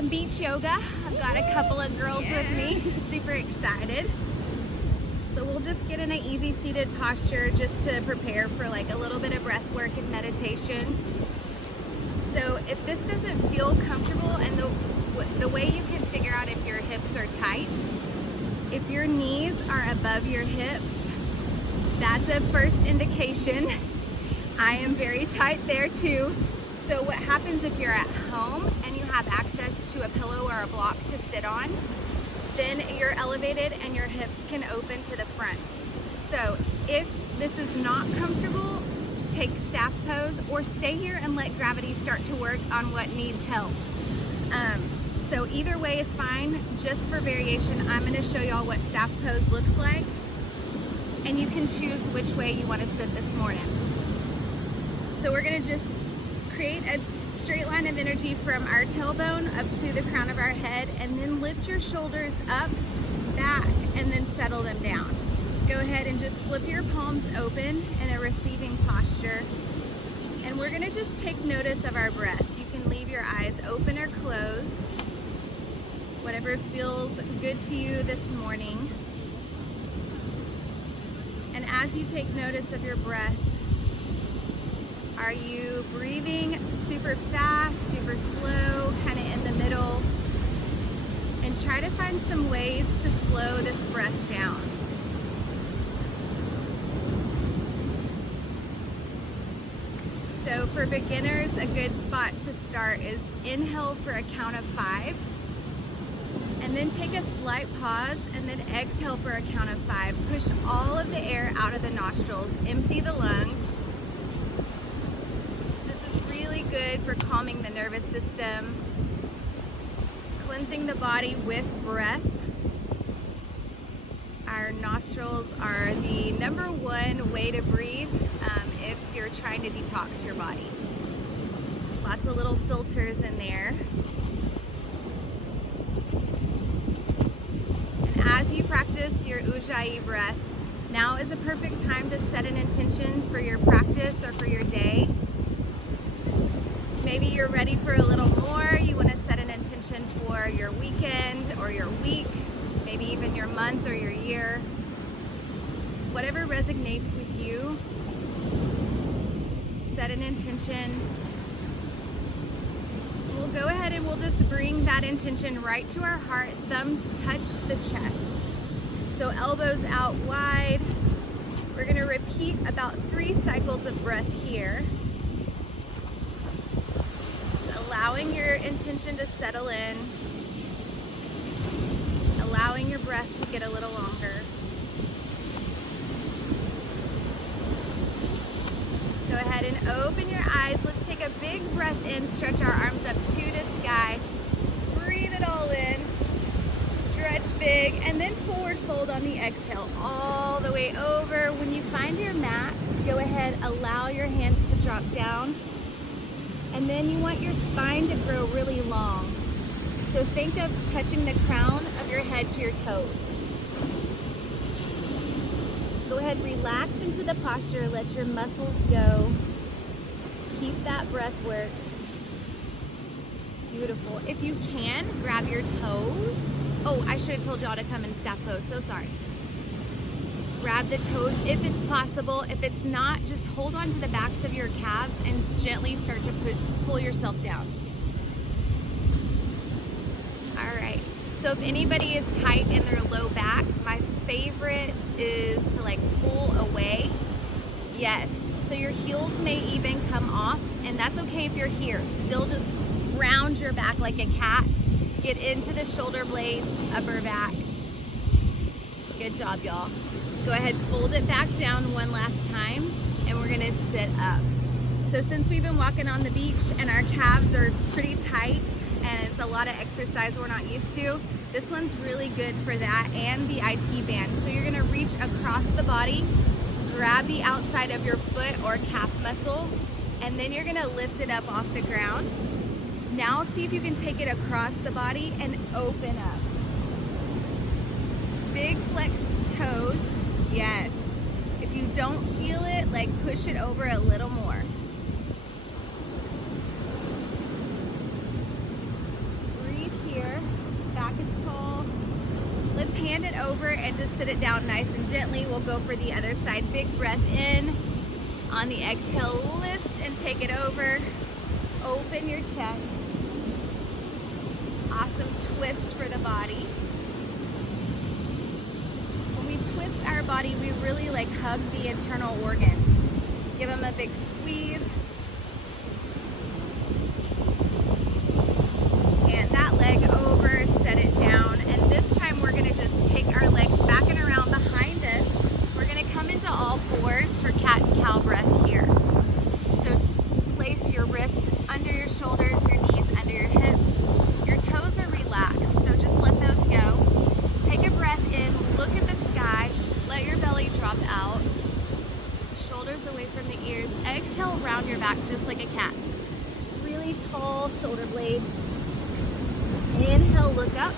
some beach yoga. I've got a couple of girls with me, super excited. So we'll just get in an easy seated posture just to prepare for like a little bit of breath work and meditation. So if this doesn't feel comfortable, and the way you can figure out if your hips are tight, if your knees are above your hips, that's a first indication. I am very tight there too. So what happens if you're at home and you have access to a pillow or a block to sit on, then you're elevated and your hips can open to the front. So if this is not comfortable, take staff pose or stay here and let gravity start to work on what needs help. So either way is fine. Just for variation, I'm going to show y'all what staff pose looks like, and you can choose which way you want to sit this morning. So we're going to just create a straight line of energy from our tailbone up to the crown of our head, and then lift your shoulders up, back, and then settle them down. Go ahead and just flip your palms open in a receiving posture, and we're going to just take notice of our breath. You can leave your eyes open or closed, whatever feels good to you this morning. And as you take notice of your breath, are you breathing super fast, super slow, kind of in the middle? And try to find some ways to slow this breath down. So for beginners, a good spot to start is inhale for a count of 5, and then take a slight pause, and then exhale for a count of 5. Push all of the air out of the nostrils, empty the lungs. This is really good for calming the nervous system, cleansing the body with breath. Our nostrils are the #1 way to breathe if you're trying to detox your body. Lots of little filters in there. And as you practice your Ujjayi breath, now is a perfect time to set an intention for your practice or for your day. Maybe you're ready for a little more. You want to set an intention for your weekend or your week, maybe even your month or your year. Just whatever resonates with you. Set an intention. We'll go ahead and we'll just bring that intention right to our heart. Thumbs touch the chest. So elbows out wide. We're going to repeat about 3 cycles of breath here. Just allowing your intention to settle in. Allowing your breath to get a little longer. Go ahead and open your eyes. Let's take a big breath in, stretch our arms up to the sky. Breathe it all in. Stretch big, and then forward fold on the exhale all the way over. When you find your max, go ahead, allow your hands to drop down. And then you want your spine to grow really long. So think of touching the crown of your head to your toes. Go ahead, relax into the posture, let your muscles go. Keep that breath work. Beautiful. If you can, grab your toes. Oh, I should have told y'all to come in staff pose, so sorry. Grab the toes if it's possible. If it's not, just hold on to the backs of your calves and gently start to pull yourself down. All right. So if anybody is tight in their low back, my favorite is to like pull away. Yes. So your heels may even come off, and that's okay if you're here. Still just round your back like a cat. Get into the shoulder blades, upper back. Good job, y'all. Go ahead, fold it back down one last time, and we're gonna sit up. So since we've been walking on the beach and our calves are pretty tight, and it's a lot of exercise we're not used to, this one's really good for that and the IT band. So you're gonna reach across the body, grab the outside of your foot or calf muscle, and then you're gonna lift it up off the ground. Now see if you can take it across the body and open up. Big flex toes, yes. If you don't feel it, like push it over a little more. Breathe hand it over and just sit it down nice and gently. We'll go for the other side. Big breath in. On the exhale, lift and take it over. Open your chest. Awesome twist for the body. When we twist our body, we really like hug the internal organs. Give them a big squeeze. And that leg over, set it down. And this time we're gonna just take our legs back and around behind us. We're gonna come into all fours for cat and cow breath here. So place your wrists under your shoulders, your knees under your hips. Your toes are relaxed, so just let those go. Take a breath in, look at the sky, let your belly drop out. Shoulders away from the ears. Exhale, round your back just like a cat. Really tall shoulder blades. Inhale, look up.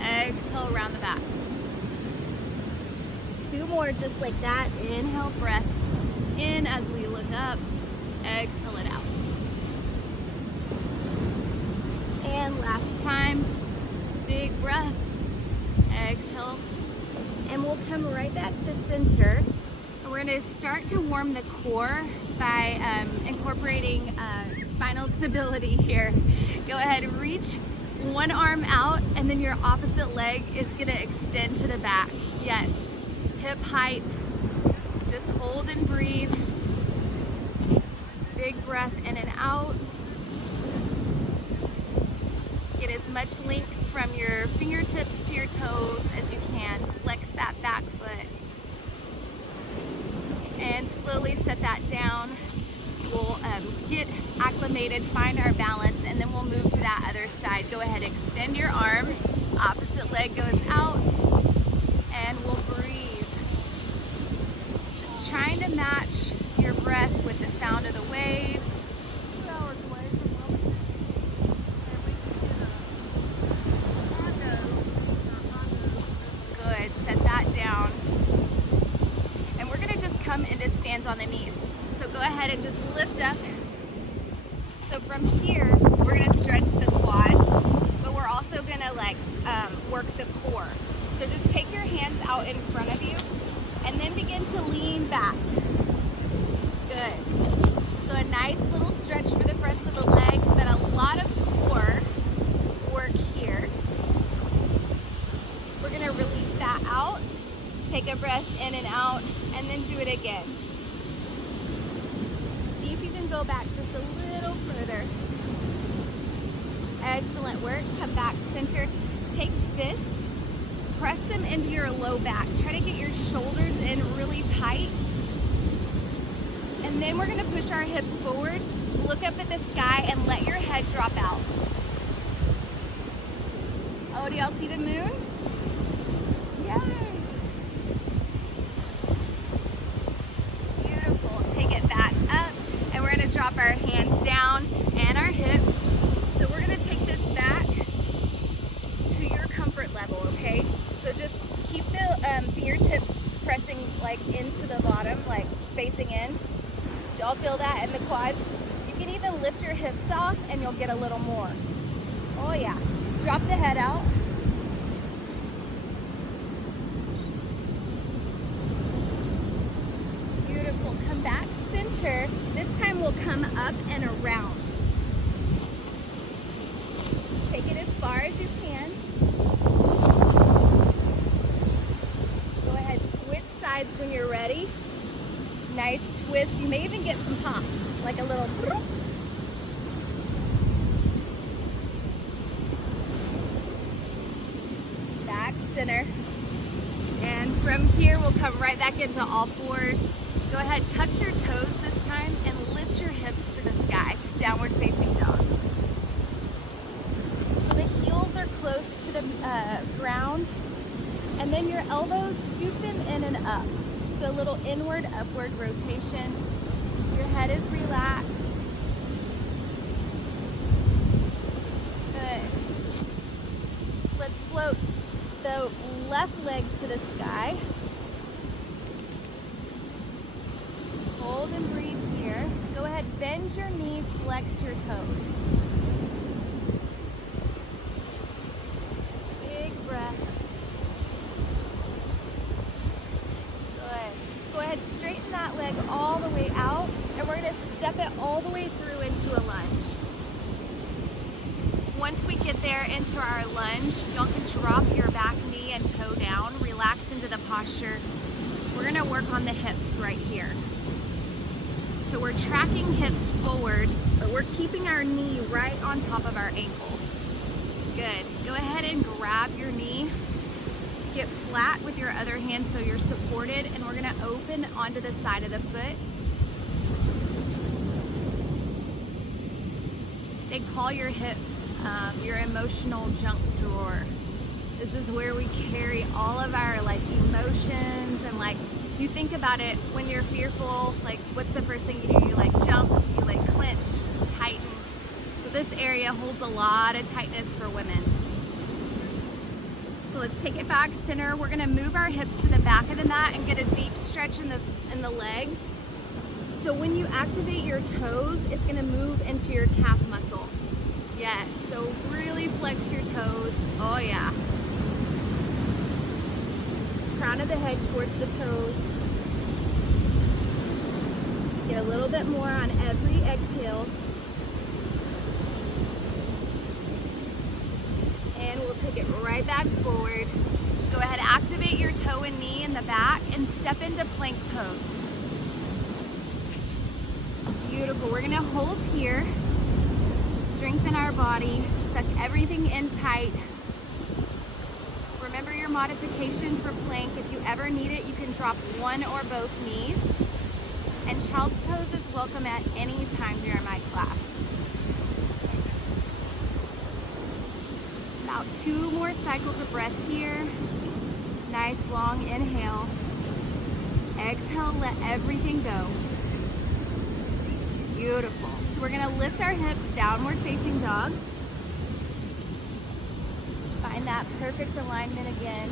Exhale, round the back. 2 more just like that. Inhale, breath in as we look up. Exhale it out. And last time, big breath. Exhale. And we'll come right back to center. And we're gonna start to warm the core by incorporating spinal stability here. Go ahead, reach one arm out, and then your opposite leg is gonna extend to the back. Yes, hip height. Just hold and breathe. Big breath in and out. Get as much length from your fingertips to your toes as you can. Flex that back foot. And slowly set that down. We'll get acclimated, find our balance, and then we'll move to that other side. Go ahead, extend your arm. Opposite leg goes out. And we'll breathe. Just trying to match your breath with the sound of the waves. Good, set that down. And we're gonna just come into stands on the knees. So go ahead and just lift up. So from here, we're gonna stretch the quads, but we're also gonna work the core. So just take your hands out in front of you and then begin to lean back. Good. So a nice little stretch for the fronts of the legs, but a lot of core work here. We're gonna release that out. Take a breath in and out, and then do it again. See if you can go back just a little further. Excellent work. Come back center. Take fists, press them into your low back. Try to get your shoulders in really tight. And then we're gonna push our hips forward, look up at the sky, and let your head drop out. Oh, do y'all see the moon? Yay! Beautiful. Take it back up, and we're gonna drop our hands down and our hips. So we're gonna take this back to your comfort level, okay? So just keep the fingertips pressing into the bottom, facing in. Do y'all feel that in the quads? You can even lift your hips off and you'll get a little more. Oh yeah. Drop the head out. Beautiful. Come back center. This time we'll come up and around. Take it as far as you can. Go ahead, switch sides when you're ready. Nice twist. You may even get some pops, like a little. Back center. And from here, we'll come right back into all fours. Go ahead, tuck your toes this time and lift your hips to the sky. Downward facing dog. So the heels are close to the ground. And then your elbows, scoop them in and up. So a little inward, upward rotation. Your head is relaxed. Good. Let's float the left leg to the sky. Hold and breathe here. Go ahead, bend your knee, flex your toes. Big get there into our lunge, y'all can drop your back knee and toe down, relax into the posture. We're gonna work on the hips right here. So we're tracking hips forward, but we're keeping our knee right on top of our ankle. Good. Go ahead and grab your knee. Get flat with your other hand so you're supported, and we're gonna open onto the side of the foot. They call your hips your emotional junk drawer. This is where we carry all of our like emotions, and like you think about it, when you're fearful, like what's the first thing you do? You like jump, you like clench, tighten. So this area holds a lot of tightness for women. So let's take it back center. We're gonna move our hips to the back of the mat and get a deep stretch in the legs. So when you activate your toes, it's gonna move into your calf muscle. Yes, so really flex your toes. Oh yeah. Crown of the head towards the toes. Get a little bit more on every exhale. And we'll take it right back forward. Go ahead, activate your toe and knee in the back and step into plank pose. Beautiful. We're gonna hold here, strengthen our body, suck everything in tight. Remember your modification for plank. If you ever need it, you can drop one or both knees. And child's pose is welcome at any time during my class. About 2 more cycles of breath here. Nice long inhale. Exhale, let everything go. Beautiful. So we're gonna lift our hips, downward facing dog. Find that perfect alignment again.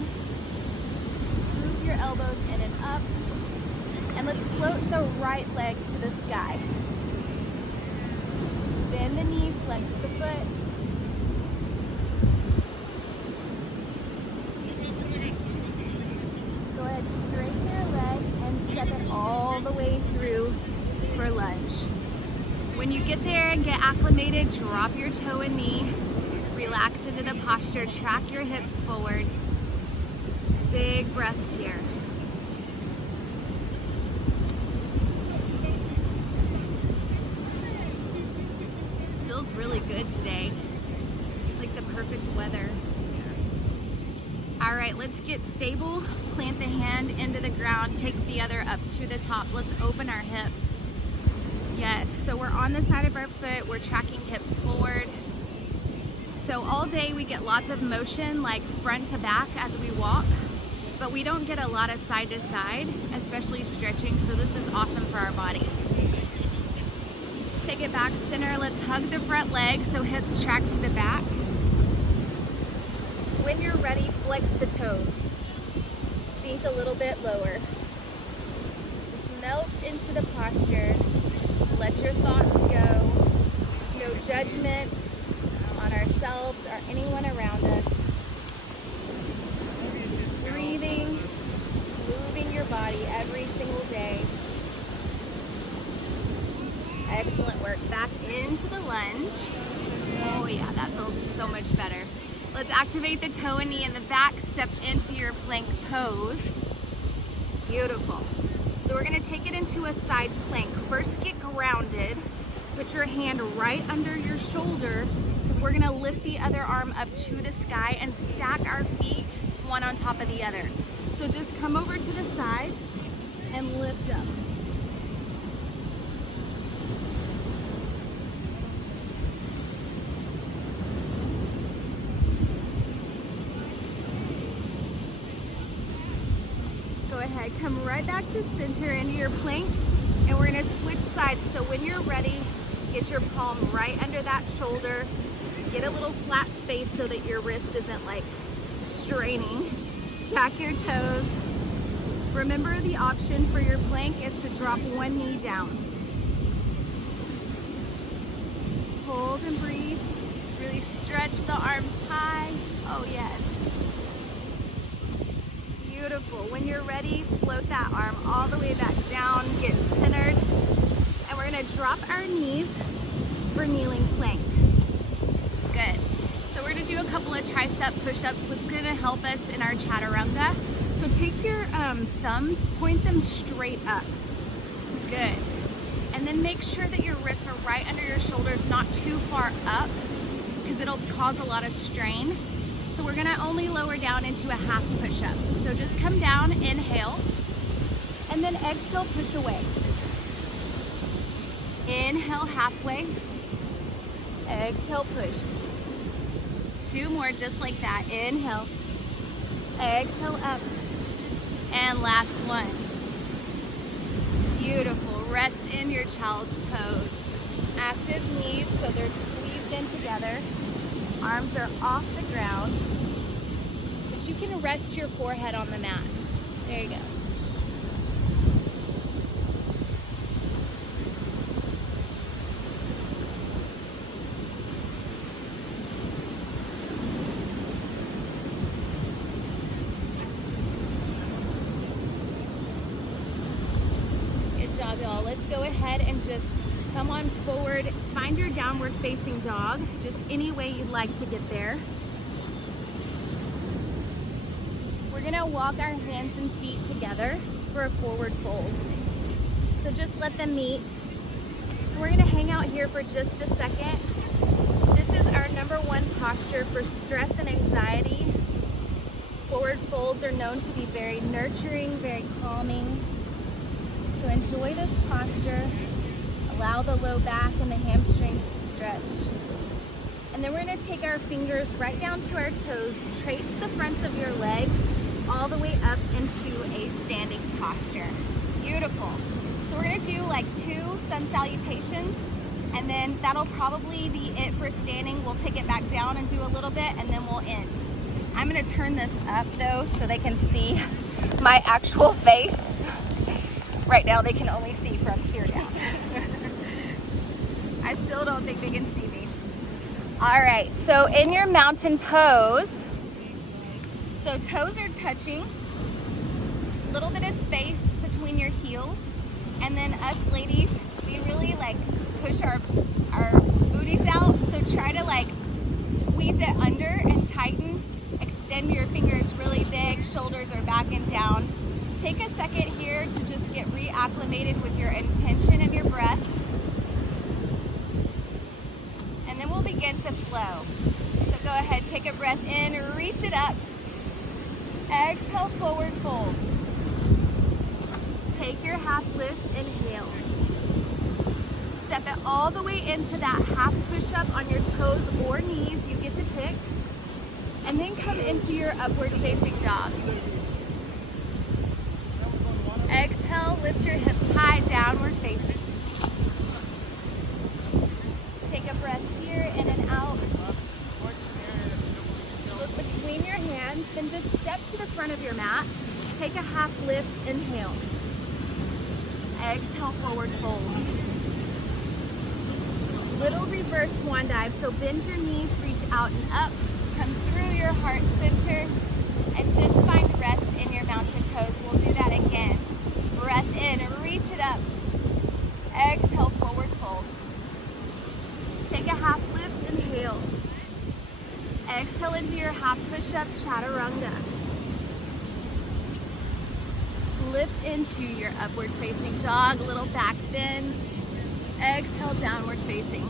Move your elbows in and up. And let's float the right leg to the sky. Bend the knee, flex the foot. Go ahead, straighten your leg and step it all the way through for lunge. When you get there and get acclimated, drop your toe and knee, relax into the posture, track your hips forward. Big breaths here. Feels really good today. It's like the perfect weather. All right, let's get stable. Plant the hand into the ground, take the other up to the top. Let's open our hip. Yes, so we're on the side of our foot, we're tracking hips forward. So all day we get lots of motion, like front to back as we walk, but we don't get a lot of side to side, especially stretching, so this is awesome for our body. Take it back center, let's hug the front leg so hips track to the back. When you're ready, flex the toes. Sink a little bit lower. Just melt into the posture. Let your thoughts go. No judgment on ourselves or anyone around us. Breathing, moving your body every single day. Excellent work. Back into the lunge. Oh yeah, that feels so much better. Let's activate the toe and knee in the back. Step into your plank pose. Beautiful. So we're gonna take it into a side plank. First get grounded. Put your hand right under your shoulder, because we're gonna lift the other arm up to the sky and stack our feet one on top of the other. So just come over to the side and lift up. Go ahead, come right back to center into your plank, and we're gonna switch sides. So when you're ready, get your palm right under that shoulder. Get a little flat space so that your wrist isn't like straining. Stack your toes. Remember, the option for your plank is to drop one knee down. Hold and breathe. Really stretch the arms high. Oh yes. Beautiful. When you're ready, float that arm all the way back down, get centered, and we're gonna drop our knees for kneeling plank. Good. So couple of tricep push-ups, what's gonna help us in our chaturanga. So take your thumbs, point them straight up. Good. And then make sure that your wrists are right under your shoulders, not too far up, because it'll cause a lot of strain. So we're gonna only lower down into a half push-up. So just come down, inhale, and then exhale, push away. Inhale halfway, exhale, push. 2 more just like that. Inhale, exhale up, and last one. Beautiful. Rest in your child's pose. Active knees so they're squeezed in together. Arms are off the ground, but you can rest your forehead on the mat. There you go. Good job, y'all. Let's go ahead and just come on forward. Find your downward facing dog, just any way you'd like to get there. We're gonna walk our hands and feet together for a forward fold. So just let them meet. We're gonna hang out here for just a second. This is our #1 posture for stress and anxiety. Forward folds are known to be very nurturing, very calming. So enjoy this posture. Allow the low back and the hamstrings to stretch. And then we're gonna take our fingers right down to our toes, trace the fronts of your legs all the way up into a standing posture. Beautiful. So we're gonna do like 2 sun salutations, and then that'll probably be it for standing. We'll take it back down and do a little bit, and then we'll end. I'm gonna turn this up though so they can see my actual face. Right now they can only see from here down. I still don't think they can see me. All right, so in your mountain pose, so toes are touching, a little bit of space between your heels, and then us ladies, we really like push our booties out, so try to like squeeze it under and tighten, extend your fingers really big, shoulders are back and down. Take a second here to just get reacclimated with your intention and your breath. And then we'll begin to flow. So go ahead, take a breath in, reach it up. Exhale, forward fold. Take your half lift, inhale. Step it all the way into that half push-up on your toes or knees, you get to pick. And then come into your upward facing dog. Exhale, lift your hips high, downward facing. Take a breath here, in and out. Look between your hands, then just step to the front of your mat. Take a half lift, inhale. Exhale, forward fold. Little reverse swan dive, so bend your knees, reach out and up. Come through your heart center, and just find rest in your mountain pose. We'll do that again. Breath in, reach it up. Exhale, forward fold. Take a half lift, inhale. Exhale into your half push-up, chaturanga. Lift into your upward facing dog, little back bend. Exhale, downward facing.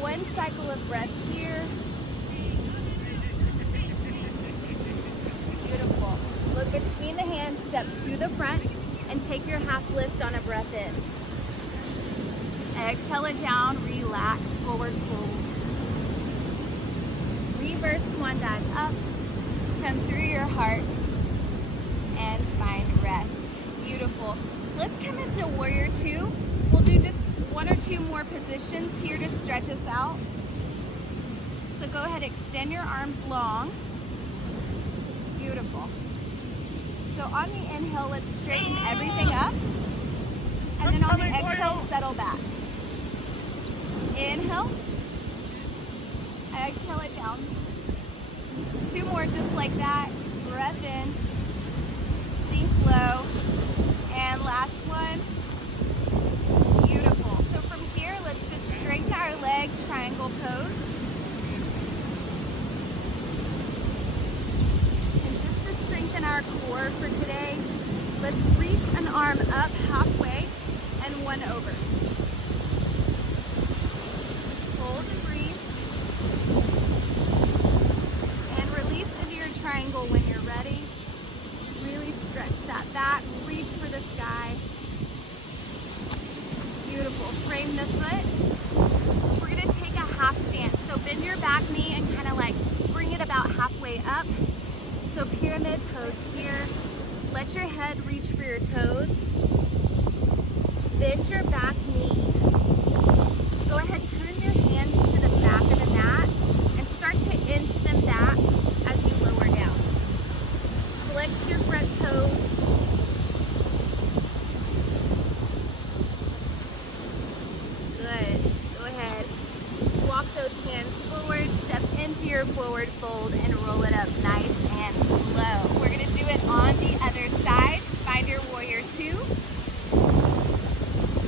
1 cycle of breath here. Beautiful. Look between the hands, step to the front, and take your half lift on a breath in. Exhale it down, relax, forward fold. Reverse swan dive up, come through your heart, and find rest. Beautiful. Let's come into warrior 2. We'll do just 1 or 2 more positions here to stretch us out. So go ahead, extend your arms long. Beautiful. So on the inhale, let's straighten everything up. And then on the exhale, settle back. Inhale. Exhale it down. 2 more just like that. Breath in. Sink low. And last one. Beautiful. So from here, let's just straighten our leg, triangle pose. our core for today. Let's reach an arm up halfway and one over. Hold and breathe. And release into your triangle when you're ready. Really stretch that back, reach for the sky. Beautiful. Frame the foot. We're gonna take a half stance. So bend your back knee and kind of like bring it about halfway up. So pyramid pose here. Let your head reach for your toes. Bend your back knee. Go ahead, turn your hands to the back of the mat and start to inch them back as you lower down. Flex your front toes. Good. Go ahead. Walk those hands forward, step into your forward fold and roll it up nice and slow. We're going to do it on the other side. Find your warrior two.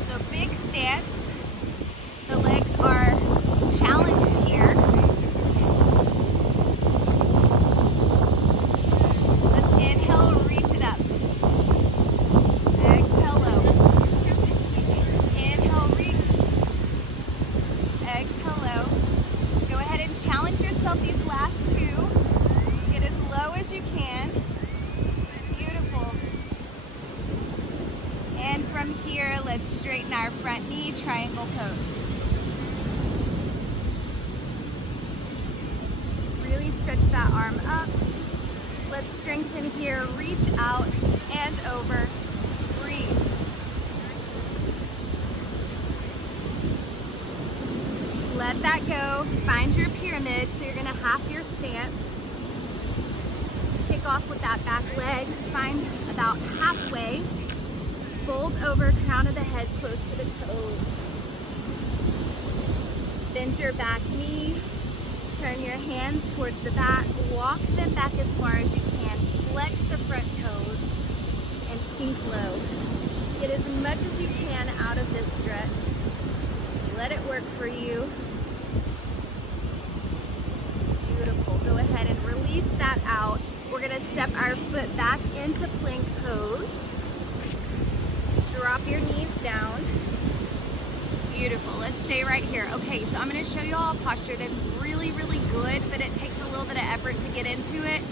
So big stance. The legs are challenged here. Let's inhale, reach it up. Exhale low. Inhale, reach. Exhale low. Go ahead and challenge yourself these last two. Get as low as you can. Beautiful. And from here, let's straighten our front knee, triangle pose. Really stretch that arm up. Let's strengthen here, reach out and over. Breathe. Let that go. Find your pyramid. So you're gonna half your stance. Kick off with that back leg. Find about halfway. Fold over, crown of the head close to the toes. Bend your back knee. Turn your hands towards the back. Walk them back as far as you can. Flex the front toes and sink low. Get as much as you can out of this stretch. Let it work for you. Beautiful. Go ahead and release that out. We're going to step our foot back into plank pose. Drop your knees down. Beautiful. Let's stay right here. Okay, so I'm going to show you all a posture that's really, really good, but it takes a little bit of effort to get into it.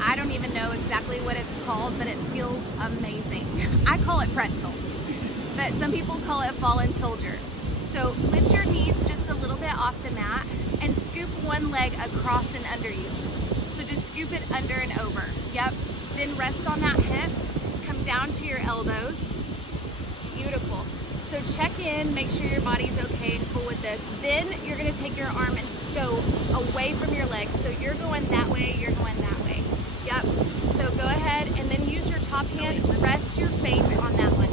I don't even know exactly what it's called, but it feels amazing. I call it pretzel, but some people call it fallen soldier. So lift your knees just a little bit off the mat and scoop one leg across and under you. So just scoop it under and over. Yep. Then rest on that hip. Come down to your elbows. Beautiful. So check in, make sure your body's okay and cool with this. Then you're gonna take your arm and go away from your legs. So you're going that way, you're going that way. Yep. So go ahead and then use your top hand, rest your face on that one.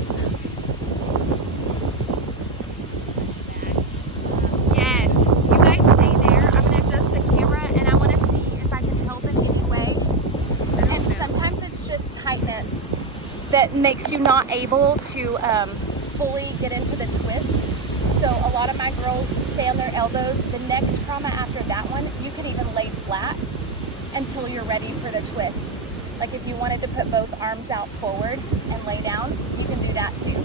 Yes, you guys stay there. I'm gonna adjust the camera and I wanna see if I can help in any way. And sometimes it's just tightness that makes you not able to fully get into the twist. So a lot of my girls stay on their elbows. The next trauma after that one, you can even lay flat until you're ready for the twist. Like if you wanted to put both arms out forward and lay down, you can do that too.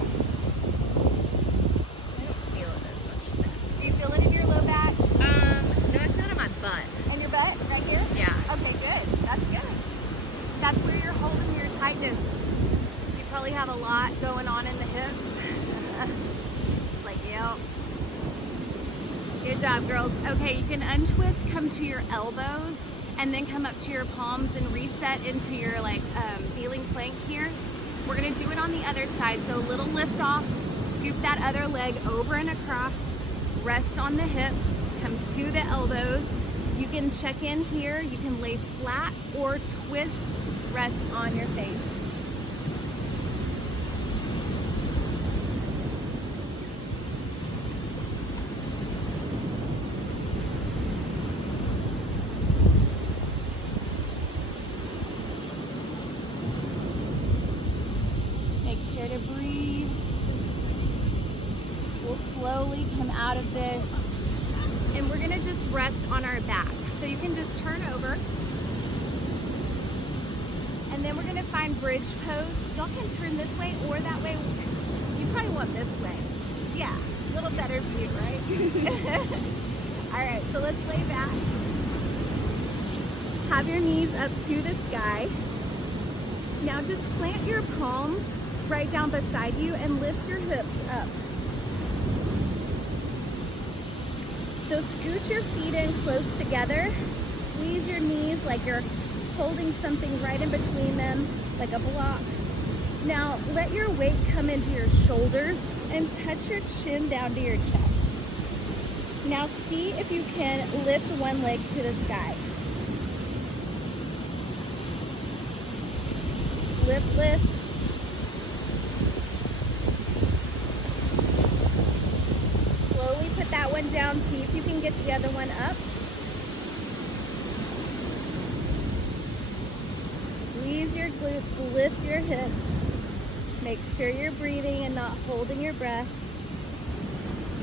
Do you feel it in your low back? No, I feel it in my butt. In your butt, right here? Yeah. Okay, good. That's good. That's where you're holding your tightness. You probably have a lot going on in the hips. Just like, yep. Good job, girls. Okay, you can untwist, come to your elbows, and then come up to your palms and reset into your kneeling plank here. We're gonna do it on the other side. So a little lift off, scoop that other leg over and across, rest on the hip, come to the elbows. You can check in here, you can lay flat or twist, rest on your face. Make sure to breathe. We'll slowly come out of this. And we're gonna just rest on our back. So you can just turn over. And then we're gonna find bridge pose. Y'all can turn this way or that way. You probably want this way. Yeah, a little better view, right? All right, so let's lay back. Have your knees up to the sky. Now just plant your palms right down beside you and lift your hips up. So scoot your feet in close together. Squeeze your knees like you're holding something right in between them, like a block. Now let your weight come into your shoulders and touch your chin down to your chest. Now see if you can lift one leg to the sky. Lift, lift. Slowly put that one down. See if you can get the other one up. Squeeze your glutes, lift your hips. Make sure you're breathing and not holding your breath.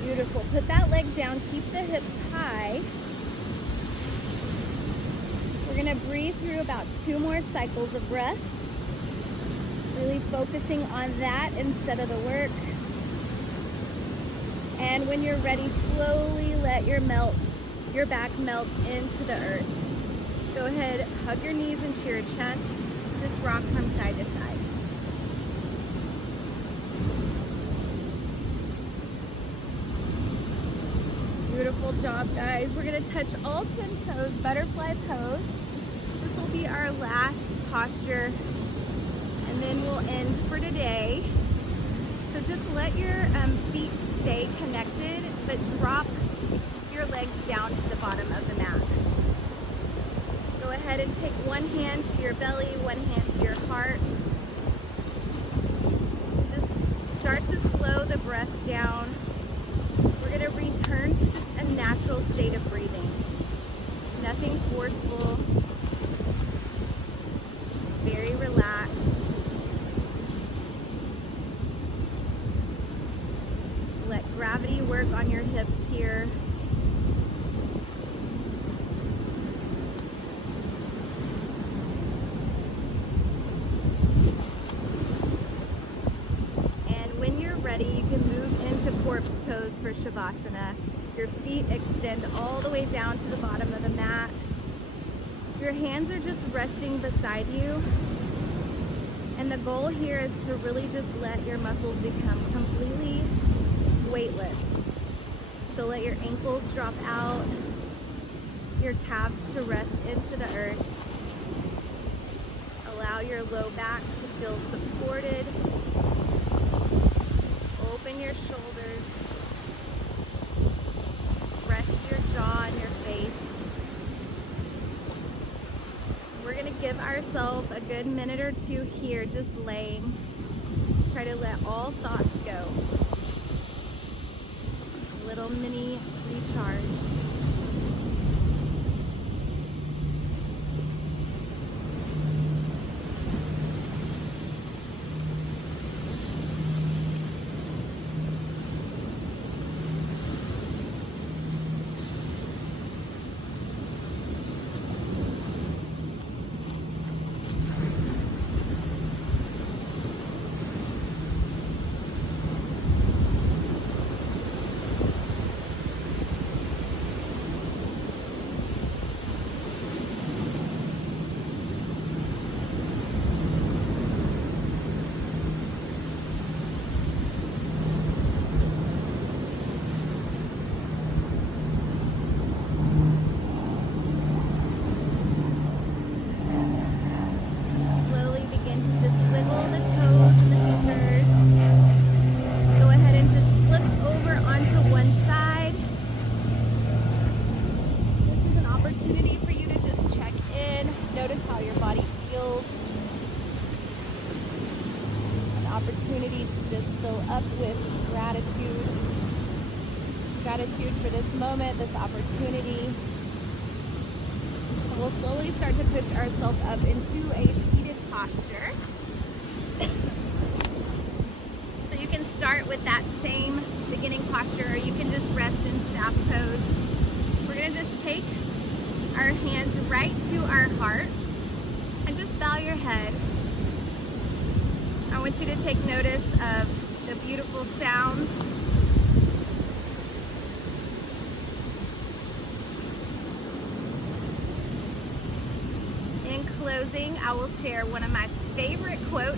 Beautiful. Put that leg down, keep the hips high. We're gonna breathe through about 2 more cycles of breath. Really focusing on that instead of the work. And when you're ready, slowly let your back melt into the earth. Go ahead, hug your knees into your chest. Just rock from side to side. Beautiful job, guys. We're gonna touch all 10 toes, butterfly pose. This will be our last posture, and then we'll end for today. So just let your feet stay connected, but drop your legs down to the bottom of the mat. Go ahead and take one hand to your belly, one hand to your heart. Just start to slow the breath down. We're gonna return to just a natural state of breathing. Nothing forceful, very relaxed. Let gravity work on your hips here. And when you're ready, you can move into corpse pose for Shavasana. Your feet extend all the way down to the bottom of the mat. Your hands are just resting beside you. And the goal here is to really just let your muscles become completely weightless. So let your ankles drop out, your calves to rest into the earth. Allow your low back to feel supported. Open your shoulders. Rest your jaw and your face. We're gonna give ourselves a good minute or two here, just laying. Try to let all thoughts go. Little mini recharge. Opportunity to just fill up with gratitude. Gratitude for this moment, this opportunity. We'll slowly start to push ourselves up into a seated posture. So you can start with that same beginning posture, or you can just rest in staff pose. We're gonna just take our hands right to our heart. And just bow your head. I want you to take notice of the beautiful sounds. In closing, I will share one of my favorite quotes.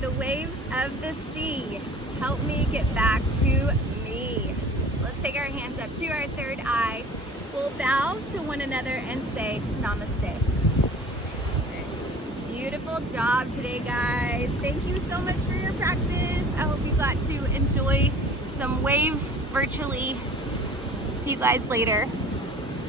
The waves of the sea help me get back to me. Let's take our hands up to our third eye. We'll bow to one another and say namaste. Beautiful job today, guys. Thank you so much for your practice. I hope you got to enjoy some waves virtually. See you guys later.